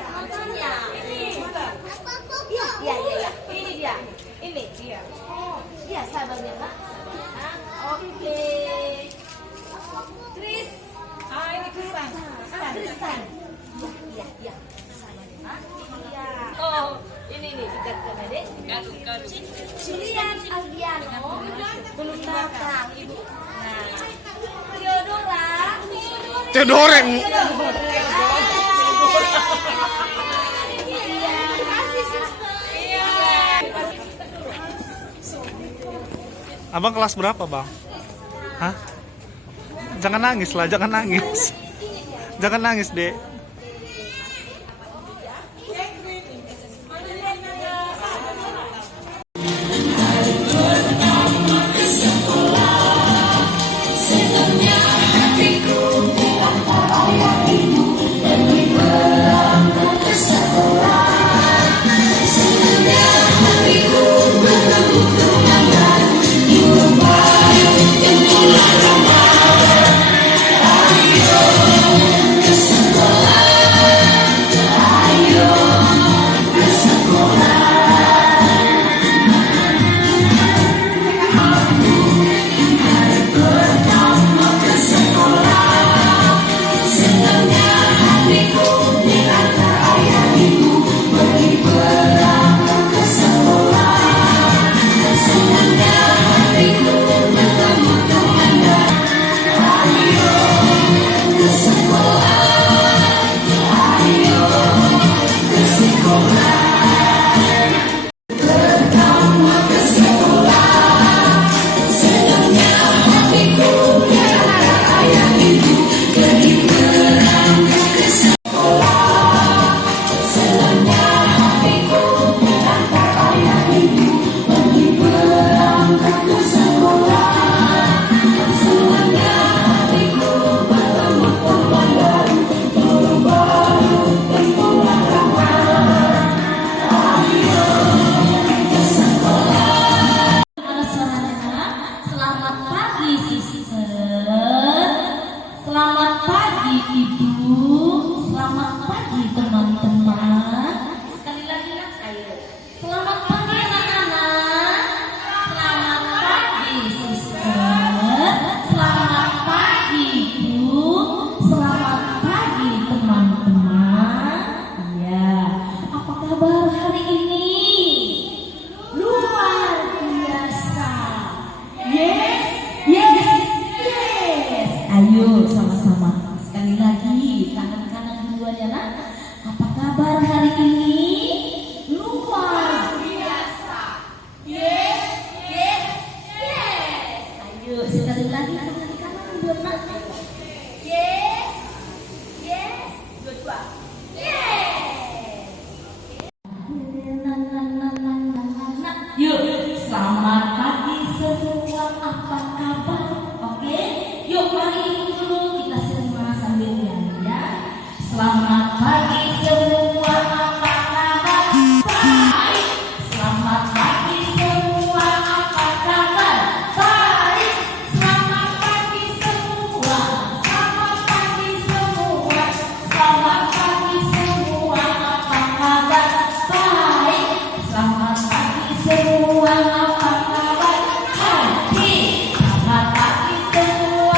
nontonnya. Iya, iya, iya, iya. Ini dia. Ini dia. Oh, iya sabarnya, Kak. Oke. Chris. Ini Kristan. Kristan. Iya, iya, iya. Iya. Oh, ini nih dekatkan Adek. Julian Aldiano. Belum datang, Ibu. Nah. Theodora. Cedoreng. Abang kelas berapa, Bang? Hah? Jangan nangis lah, jangan nangis. Jangan nangis, Dek. Ayo sama-sama sekali lagi tangan kanan duluan ya nak. Apa kabar hari ini? Luar biasa. Yes, yes, yes. Ayo sekali lagi tangan kanan duluan nak. Yes, yes. Dua-dua. Yes. Yuk, selamat pagi semua. Apa kabar? Oke. Yuk mari dulu kita semua sambil nyanyi ya. Selamat pagi semua, apa kabar? Baik. Selamat pagi semua, apa kabar? Baik. Selamat pagi semua. Selamat pagi semua. Selamat pagi semua, apa kabar? Baik. Selamat pagi semua, apa kabar? Happy. Selamat pagi semua.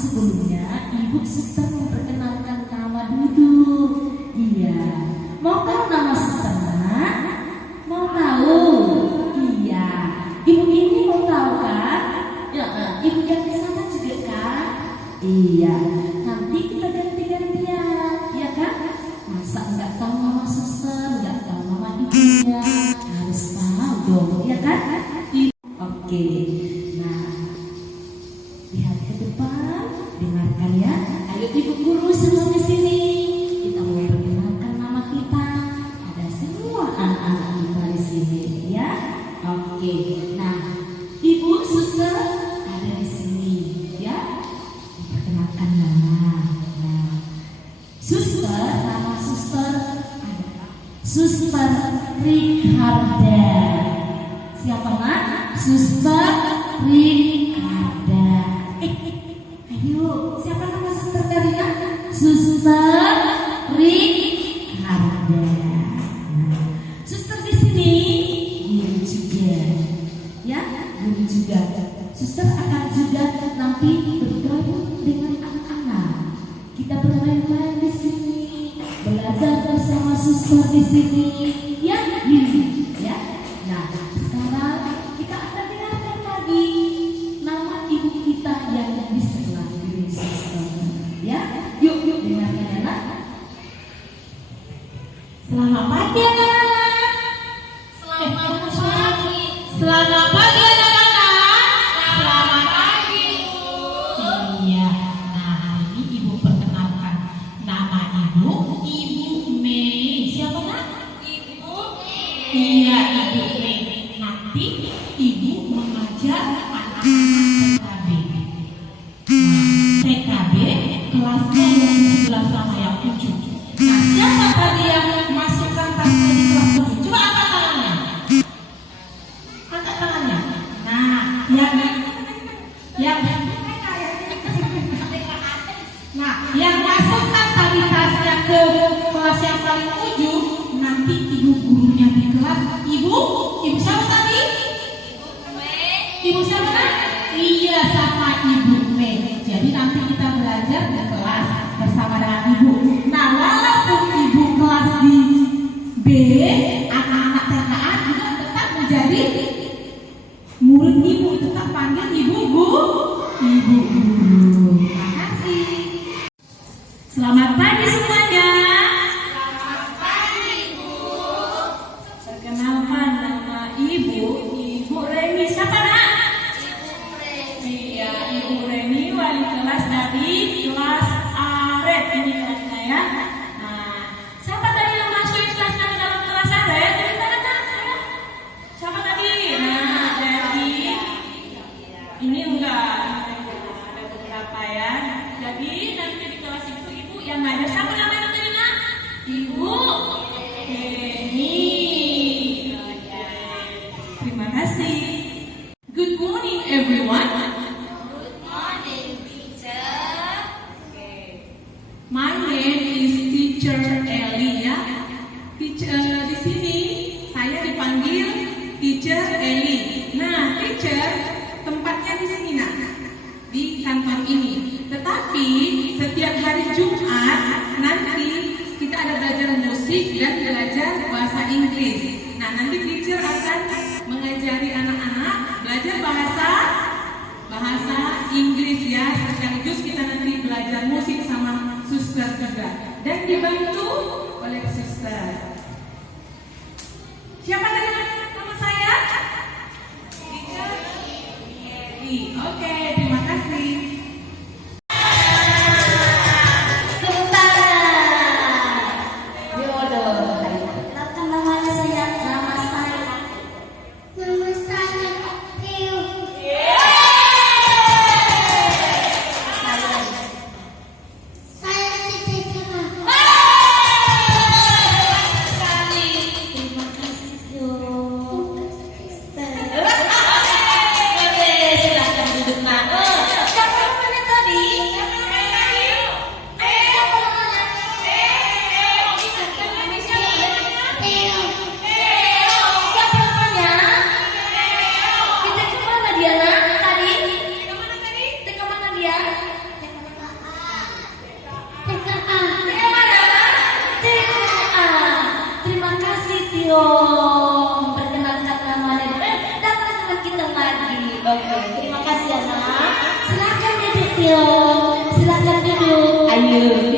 sebelumnya Ibu suster memperkenalkan nama dulu. Iya. Mau tahu nama susternya? Mau tahu? Iya. Ibu ini mau tahu kan? Ya, ibu yang di sana juga kan? Iya. Nanti kita ganti-gantian, ya kan? Masa nggak tahu nama suster, nggak tahu nama ibunya? Harus tahu dong, ya kan? Oke. Nah, lihat ke depan, dengarkan ya. Ayo ibu guru semua di sini. Kita mau perkenalkan nama kita. Ada semua anak-anak kita di sini, ya. Oke. Nah, ibu suster ada di sini, ya. Perkenalkan nama. Nah, suster, nama suster adalah Suster Ricarda. Siapa nak? Suster Ricarda. Ayo, siapa nama suster tadi nak? Suster Ricarda. Nah, suster di sini guru juga, ya, guru juga. Suster akan juga nanti bergabung dengan anak-anak. Kita bermain-main di sini, belajar bersama suster di sini, ya, ya. Nah, sekarang kita akan dengarkan lagi nama ibu kita yang di sebelah kiri suster, ya. Yuk, dengarkan ya nak. Selamat pagi anak-anak. Selamat pagi. Selamat pagi anak-anak. Selamat pagi, Bu. Iya. Nah, hari ini ibu perkenalkan nama ibu, Ibu Mei. Siapa nak? Ibu. Iya, Ibu Mei. Nanti ibu mengajar anak-anak TKB. Nah, TKB kelasnya yang di sebelah sana yang 7. Nah, siapa tadi yang masukkan tasnya di kelas 7? Coba angkat tangannya. Angkat tangannya. Nah, nah, yang masukkan tadi tasnya ke kelas yang paling ujung, nanti ibu gurunya di kelas. Ibu siapa tadi? Ibu siapa kan? Iya, sama Ibu Mei. Jadi nanti kita belajar di kelas bersama dengan ibu. Nah, walaupun ibu kelas di B, anak-anak TKA juga tetap menjadi murid ibu, tetap panggil ibu guru. Terima kasih. Selamat pagi semuanya. Selamat pagi, Bu. Perkenalkan nama ibu Reni. Siapa nak? Ibu Reni. Iya, Ibu Reni, wali kelas dari kelas Aret. Ini kelasnya ya. Nah, siapa tadi yang masukin kelasnya ke dalam kelas Aret? Jadi tangan nak. Siapa tadi? Nah, jadi ini enggak ada beberapa ya. Jadi nanti di kelas itu ibu yang ngajar. Siapa namanya tadi nak? Ibu Reni. Oke. Terima kasih. Good morning everyone. Good morning, teacher. My name is Teacher Eli ya. Teacher di sini saya dipanggil Teacher Eli. Nah, teacher tempatnya di sini nak, di kantor ini. Tetapi setiap hari Jumat nanti kita ada belajar musik dan belajar bahasa Inggris. Nah, nanti teacher akan mengajari anak-anak belajar bahasa Inggris ya. Sekaligus kita nanti belajar musik sama suster juga. Dan dibantu oleh suster. Siapa tadi nama saya? Teacher Eli. Oke, terima kasih. Kenalkan namanya saya. Nama saya. Nama saya Tio. Saya Siti Tira. Terima kasih, Jo. Silahkan duduk nak. Siapa Tio. Silakan duduk. Ayo.